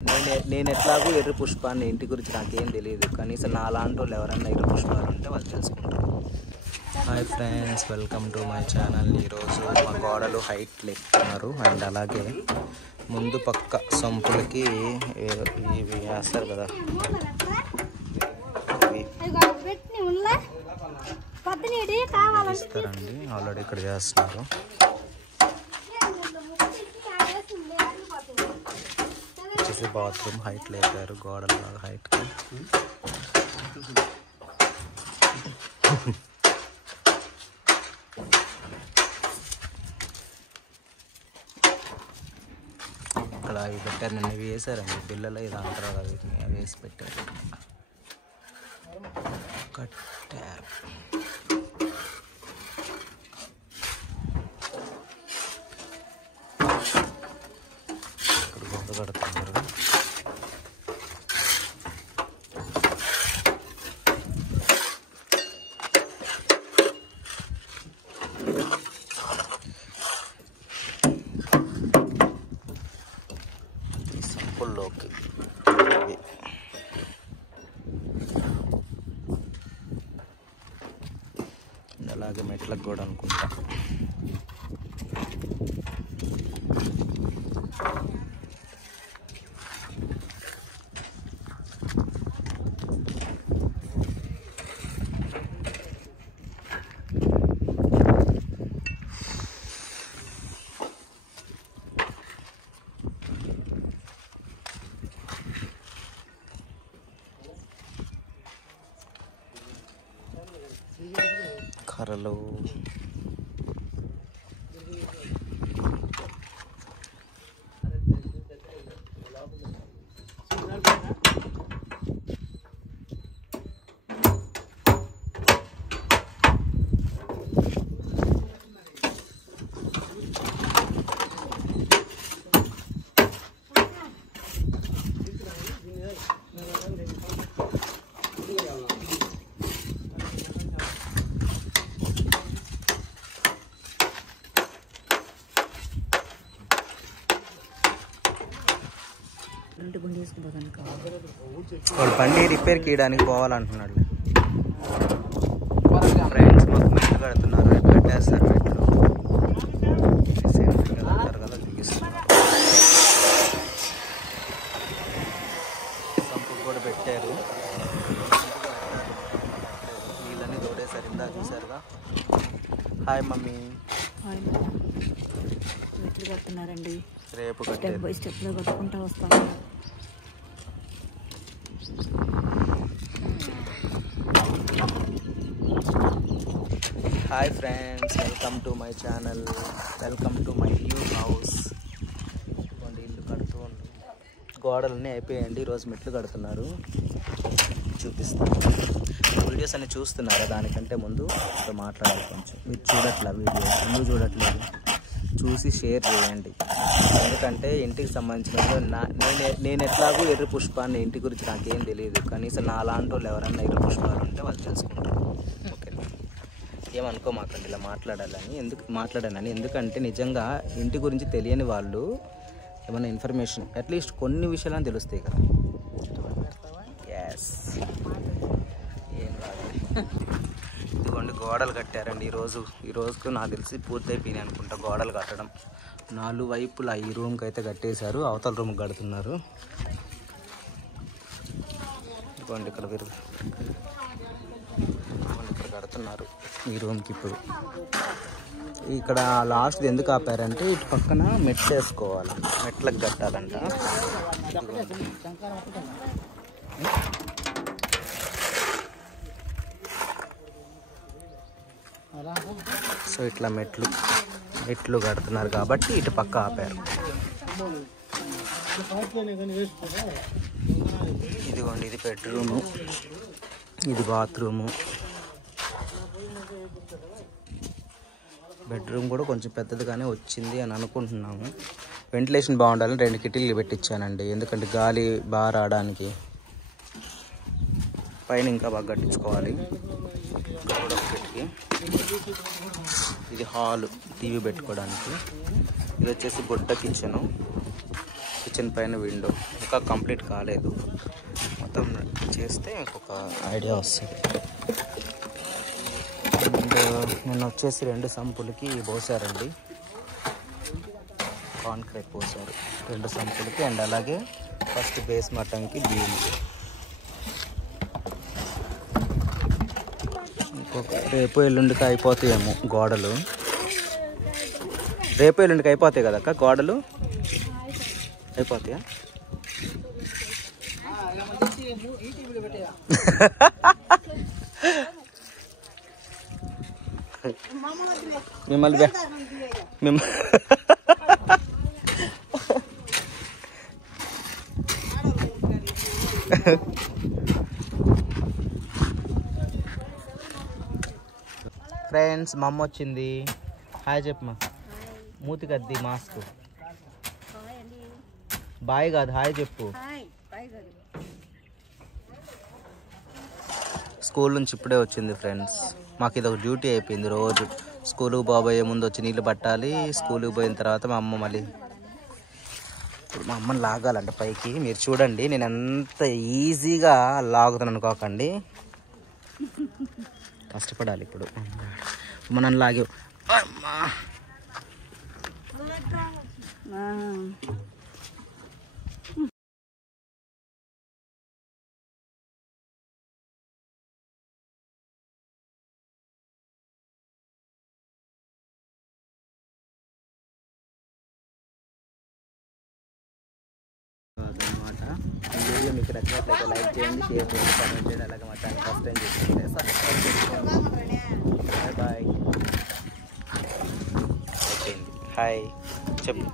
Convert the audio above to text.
నేను ఎట్లాగూ ఎర్ర పుష్పాన్ని ఇంటి గురించి నాకేం తెలియదు. కనీసం నా లాంటి వాళ్ళు ఎవరన్నా ఎర్ర పుష్పాలు ఉంటే వాళ్ళు తెలుసుకుంటారు. Hi friends, welcome to my channel. ఈరోజు మా గోడలు హైట్లు ఎక్కుతున్నారు. అండ్ అలాగే ముందు పక్క సంపులకి ఇవి వేస్తారు కదా, ఇస్తారండి. ఆల్రెడీ ఇక్కడ చేస్తున్నారు. వచ్చేసి బాత్రూమ్ హైట్ లేపారు, గోడల లాగా హైట్కి. ఇక్కడ అవి పెట్టారు, నిన్న ఇవి వేసారండి పిల్లలు, ఇది అంటారు కదా, వీటిని అవి వేసి పెట్టారు, కట్టారు. ఇక్కడ గొంతు కడుతున్నారు. ఈ సంపుల్లోకి అలాగే మెట్లకు కూడా అనుకుంటా. కర్రలు వాడు బండి రిపేర్కి ఇవ్వడానికి పోవాలంటున్నాడు. ఫ్రెండ్స్ మాకు మెట్లు కడుతున్నారు, రేపు కట్టేస్తారు మెట్లు. కడతారు కదా, చూపిస్తున్నారు. సంపు కూడా పెట్టారు, నీళ్ళన్నీ తోడేసారు. ఇందా చూసారుగా. Hi mummy. మెట్లు కడుతున్నారండి, రేపు స్టెప్ బై స్టెప్లో కట్టుకుంటూ వస్తాను. Hi friends, welcome to my channel, welcome to my new house. ఇదిగోండి ఇల్లు కడుతూ ఉంది, గోడలన్నీ అయిపోయాయండి. ఈరోజు మెట్లు కడుతున్నారు, చూపిస్తాను. వీడియోస్ అన్ని చూస్తున్నారా? దానికంటే ముందు మాట్లాడాలి కొంచెం. మీరు చూడట్లా వీడియోస్, ఎందుకు చూడట్లేదు? చూసి షేర్ చేయండి. ఎందుకంటే ఇంటికి సంబంధించిన నేను ఎట్లాగూ ఎర్ర పుష్పాన్ని ఇంటి గురించి నాకేం తెలియదు. కనీసం నా లాంటి వాళ్ళు ఎవరన్నా ఎర్ర పుష్పాలు ఉంటే వాళ్ళు తెలుసుకుంటారు. ఓకేనా? ఏమనుకోమాకండి ఇలా మాట్లాడానని. ఎందుకంటే నిజంగా ఇంటి గురించి తెలియని వాళ్ళు ఏమైనా ఇన్ఫర్మేషన్ అట్లీస్ట్ కొన్ని విషయాలని తెలుస్తాయి కదా. ఎస్, ఏం కాదు. ఇదిగోండి గోడలు కట్టారండి ఈ రోజుకు నాకు తెలిసి పూర్తయిపోయినాయి అనుకుంటా గోడలు కట్టడం. 4 వైపులా ఈ రూమ్కి అయితే కట్టేశారు, అవతల రూమ్కి కడుతున్నారు. ఇదిగోండి ఇక్కడ కడుతున్నారు ఈ రూమ్కి. ఇప్పుడు ఇక్కడ లాస్ట్ ఎందుకు ఆపారంటే ఇటు పక్కన మెట్లు వేసుకోవాలి, మెట్లకు కట్టాలంట. సో ఇట్లా మెట్లు కడుతున్నారు కాబట్టి ఇటు పక్క ఆపారు. ఇదిగోండి ఇది బెడ్రూము, ఇది బాత్రూము. బెడ్రూమ్ కూడా కొంచెం పెద్దదిగానే వచ్చింది అని అనుకుంటున్నాము. వెంటిలేషన్ బాగుండాలని 2 కిటికీలు పెట్టించానండి, ఎందుకంటే గాలి బాగా రావడానికి. పైన ఇంకా బాగా కట్టించుకోవాలి. కిటికీ, ఇది హాల్ టీవీ పెట్టుకోవడానికి. ఇది వచ్చేసి బొడ్డ కిచెన్ కిచెన్ పైన విండో ఇంకా కంప్లీట్ కాలేదు. మొత్తం చేస్తే ఒక ఐడియా వస్తుంది. అండ్ నేను వచ్చేసి 2 సంపులకి పోసారండి, కాంక్రీట్ పోసారు 2 సంపులకి. అండ్ అలాగే ఫస్ట్ బేస్ మట్టంకి బీమ్. ఇంకొక రేపు ఎల్లుండికి అయిపోతాయేమో గోడలు. రేపు ఎల్లుండికి అయిపోతాయి కదక్క గోడలు, అయిపోతాయా? మిమ్మల్ని ఫ్రెండ్స్ మా అమ్మ వచ్చింది. హాయ్ చెప్పమ్మా. మూతి కద్ది మాస్క్. బాయ్ కాదు హాయ్ చెప్పు. స్కూల్ నుంచి ఇప్పుడే వచ్చింది ఫ్రెండ్స్. మాకు ఇది ఒక డ్యూటీ అయిపోయింది. రోజు స్కూల్కి బాబోయే ముందు వచ్చి నీళ్ళు పట్టాలి. స్కూల్కి పోయిన తర్వాత మా అమ్మ మళ్ళీ ఇప్పుడు మా అమ్మని లాగాలంట పైకి. మీరు చూడండి నేను ఎంత ఈజీగా లాగుతాను అనుకోకండి, కష్టపడాలి. ఇప్పుడు మనం లాగే అనమాట. వీడియో మీకు నచ్చినట్లయితే లైక్ చేయండి, షేర్ చేయండి, కామెంట్ చేయండి. అలాగే మా ఛానల్ ఫస్ట్ టైం చూస్తుంటే సబ్స్క్రైబ్ చేసుకోండి. Bye bye. హాయ్ చెప్పు.